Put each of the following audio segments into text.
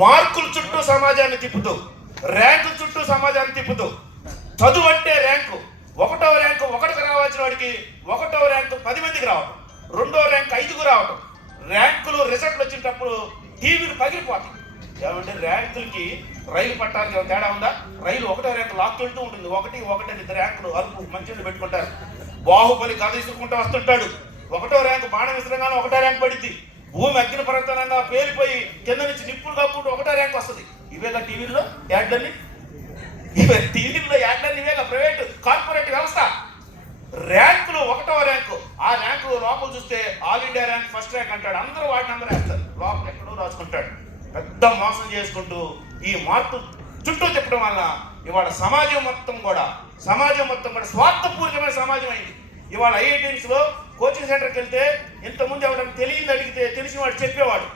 మార్కుల చుట్టూ సమాజాన్ని తిప్పుతూ, ర్యాంకుల చుట్టూ సమాజాన్ని తిప్పుతూ, చదువు అంటే ర్యాంకు, 1వ ర్యాంకు 1కి రావాల్సిన వాడికి 1వ ర్యాంకు 10 మందికి రావటం, 2వ ర్యాంకు 5కు రావటం, ర్యాంకులు రిజల్ట్లు వచ్చినప్పుడు టీవీలు పగిలిపోతాయి. ఏమంటే ర్యాంకులకి రైలు పట్టాలకి తేడా ఉందా? రైలు 1వ ర్యాంకు లాక్కెళ్తూ ఉంటుంది, 1 2 ర్యాంకులు అరుపు మంచిళ్ళు పెట్టుకుంటారు. బాహుబలి కథ ఇసుకుంటూ వస్తుంటాడు, 1వ ర్యాంకు బాణం విసరంగానే 1వ ర్యాంకు పడింది. భూమి అగ్ని పర్వతంగా పేలిపోయి కింద నుంచి నిప్పులు కప్పుకుంటూ 1వ ర్యాంకు వస్తుంది. ఇవేగా టీవీల్లో యాడ్లన్నీ, టీవీల్లో యాడ్లన్నీ ఇవేగా ప్రైవేట్ కార్పొరేట్ వ్యవస్థ. ర్యాంకులు 1వ ర్యాంకు, ఆ ర్యాంకు లోపల చూస్తే all India rank first rank అంటాడు, అందరూ వాడి నెంబర్ వేస్తారు, లోపల ఎక్కడో రాసుకుంటాడు. పెద్ద మోసం చేసుకుంటూ ఈ మార్పు చుట్టూ తిప్పడం వల్ల ఇవాళ సమాజం మొత్తం కూడా స్వార్థపూరితమైన సమాజం అయింది. ఇవాళ ఐఐటీస్లో కోచింగ్ సెంటర్కి వెళ్తే ఇంతకుముందు ఎవరైనా తెలియదు అడిగితే తెలిసిన వాడు చెప్పేవాడు,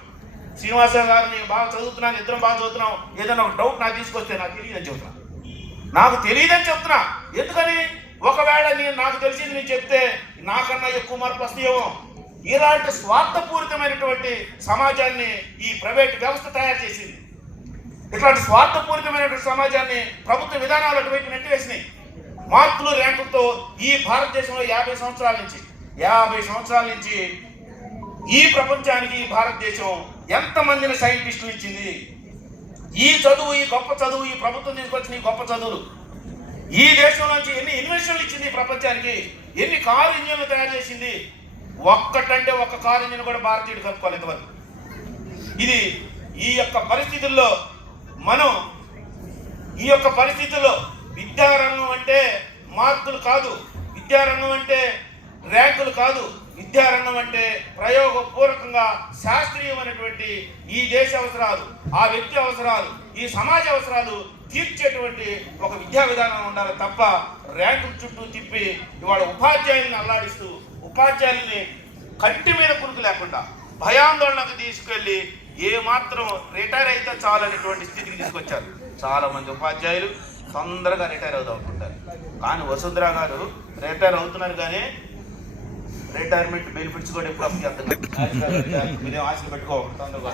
శ్రీనివాసరావు గారు నేను బాగా చదువుతున్నాను, ఇద్దరం బాగా చదువుతున్నాం, ఏదైనా ఒక డౌట్ నాకు తీసుకొస్తే నాకు తెలియదని చెబుతున్నా, నాకు తెలియదని చెప్తున్నా. ఎందుకని? ఒకవేళ నాకు తెలిసింది నేను చెప్తే నాకన్నా ఎక్కువ మార్పు వస్తాయేమో. ఇలాంటి స్వార్థపూరితమైనటువంటి సమాజాన్ని ఈ ప్రైవేట్ వ్యవస్థ తయారు చేసింది. ఇట్లాంటి స్వార్థపూరితమైనటువంటి సమాజాన్ని ప్రభుత్వ విధానాలు అటువైపు నెట్టివేసినాయి. మార్కులు ర్యాంకులతో ఈ భారతదేశంలో 50 సంవత్సరాల నుంచి ఈ ప్రపంచానికి ఈ భారతదేశం ఎంతమందిని సైంటిస్టులు ఇచ్చింది. ఈ చదువు, ఈ గొప్ప చదువు, ఈ ప్రభుత్వం తీసుకొచ్చిన ఈ గొప్ప చదువులు ఈ దేశం నుంచి ఎన్ని ఇన్వెన్షన్లు ఇచ్చింది ప్రపంచానికి, ఎన్ని కారు ఇంజన్లు తయారు చేసింది. ఒక్కటంటే ఒక్క కారు ఇంజిన్ కూడా భారతీయుడు కనుక్కోలేదు ఇంతవరకు. ఇది ఈ యొక్క పరిస్థితుల్లో విద్యారంగం అంటే మార్కులు కాదు, విద్యారంగం అంటే ర్యాంకులు కాదు, విద్యారంగం అంటే ప్రయోగపూర్వకంగా శాస్త్రీయమైనటువంటి ఈ దేశ అవసరాలు, ఆ వ్యక్తి అవసరాలు, ఈ సమాజ అవసరాలు తీర్చేటువంటి ఒక విద్యా విధానం ఉండాలి తప్ప ర్యాంకుల చుట్టూ తిప్పి ఇవాళ ఉపాధ్యాయుల్ని అల్లాడిస్తూ, ఉపాధ్యాయుల్ని కంటి మీద కురుకు లేకుండా భయాందోళనకు తీసుకెళ్లి ఏమాత్రం రిటైర్ అయితే చాలనేటువంటి స్థితికి తీసుకొచ్చారు. చాలా మంది ఉపాధ్యాయులు తొందరగా రిటైర్ అవుతుంటారు. కానీ వసుంధర గారు రిటైర్ అవుతున్నారు, కానీ రిటైర్మెంట్ బెనిఫిట్స్ కూడా ఎప్పుడు అప్పు చేస్తున్నారు. మీరేం ఆశలు పెట్టుకోవాలి తొందరగా.